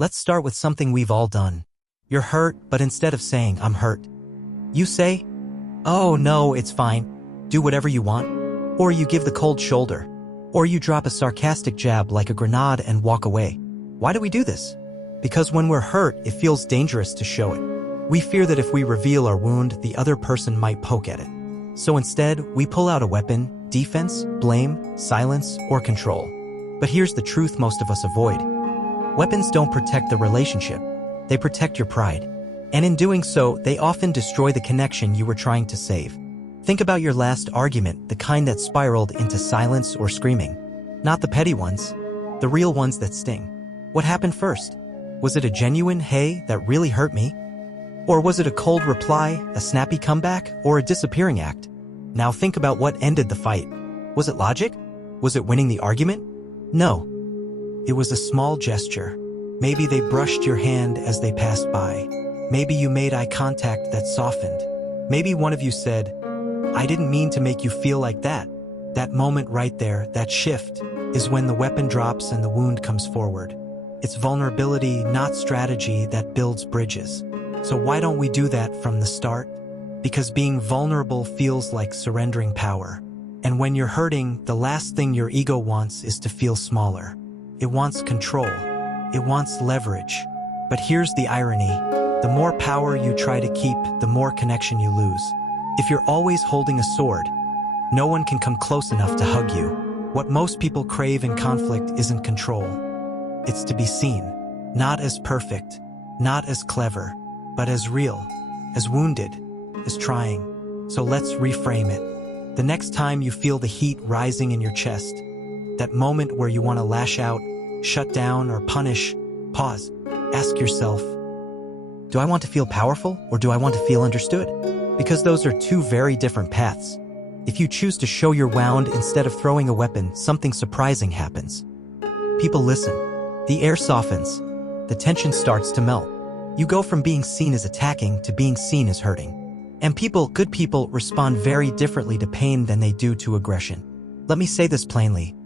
Let's start with something we've all done. You're hurt, but instead of saying, "I'm hurt," you say, "Oh no, it's fine. Do whatever you want." Or you give the cold shoulder. Or you drop a sarcastic jab like a grenade and walk away. Why do we do this? Because when we're hurt, it feels dangerous to show it. We fear that if we reveal our wound, the other person might poke at it. So instead, we pull out a weapon: defense, blame, silence, or control. But here's the truth most of us avoid. Weapons don't protect the relationship. They protect your pride. And in doing so, they often destroy the connection you were trying to save. Think about your last argument, the kind that spiraled into silence or screaming. Not the petty ones, the real ones that sting. What happened first? Was it a genuine "hey, that really hurt me"? Or was it a cold reply, a snappy comeback, or a disappearing act? Now think about what ended the fight. Was it logic? Was it winning the argument? No. It was a small gesture. Maybe they brushed your hand as they passed by. Maybe you made eye contact that softened. Maybe one of you said, "I didn't mean to make you feel like that." That moment right there, that shift, is when the weapon drops and the wound comes forward. It's vulnerability, not strategy, that builds bridges. So why don't we do that from the start? Because being vulnerable feels like surrendering power. And when you're hurting, the last thing your ego wants is to feel smaller. It wants control. It wants leverage. But here's the irony. The more power you try to keep, the more connection you lose. If you're always holding a sword, no one can come close enough to hug you. What most people crave in conflict isn't control. It's to be seen. Not as perfect, not as clever, but as real, as wounded, as trying. So let's reframe it. The next time you feel the heat rising in your chest, that moment where you want to lash out, shut down, or punish, pause. Ask yourself, do I want to feel powerful or do I want to feel understood? Because those are two very different paths. If you choose to show your wound instead of throwing a weapon, something surprising happens. People listen. The air softens. The tension starts to melt. You go from being seen as attacking to being seen as hurting. And people, good people, respond very differently to pain than they do to aggression. Let me say this plainly.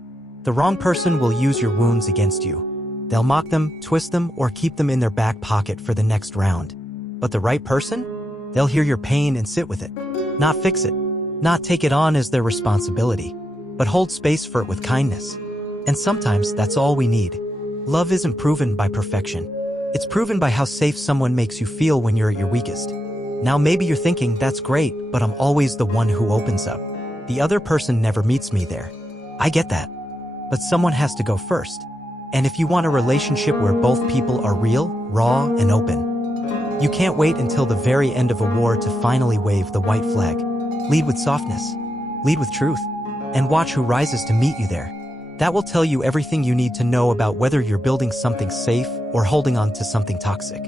The wrong person will use your wounds against you. They'll mock them, twist them, or keep them in their back pocket for the next round. But the right person? They'll hear your pain and sit with it. Not fix it. Not take it on as their responsibility. But hold space for it with kindness. And sometimes that's all we need. Love isn't proven by perfection. It's proven by how safe someone makes you feel when you're at your weakest. Now maybe you're thinking, that's great, but I'm always the one who opens up. The other person never meets me there. I get that. But someone has to go first. And if you want a relationship where both people are real, raw, and open, you can't wait until the very end of a war to finally wave the white flag. Lead with softness. Lead with truth. And watch who rises to meet you there. That will tell you everything you need to know about whether you're building something safe or holding on to something toxic.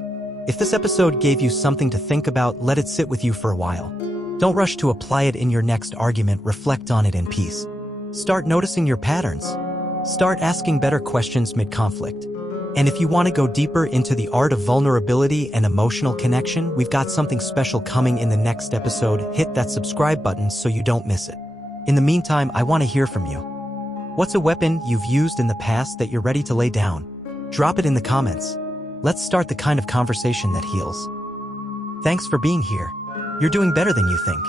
If this episode gave you something to think about, let it sit with you for a while. Don't rush to apply it in your next argument. Reflect on it in peace. Start noticing your patterns. Start asking better questions mid-conflict. And if you want to go deeper into the art of vulnerability and emotional connection, we've got something special coming in the next episode. Hit that subscribe button so you don't miss it. In the meantime, I want to hear from you. What's a weapon you've used in the past that you're ready to lay down? Drop it in the comments. Let's start the kind of conversation that heals. Thanks for being here. You're doing better than you think.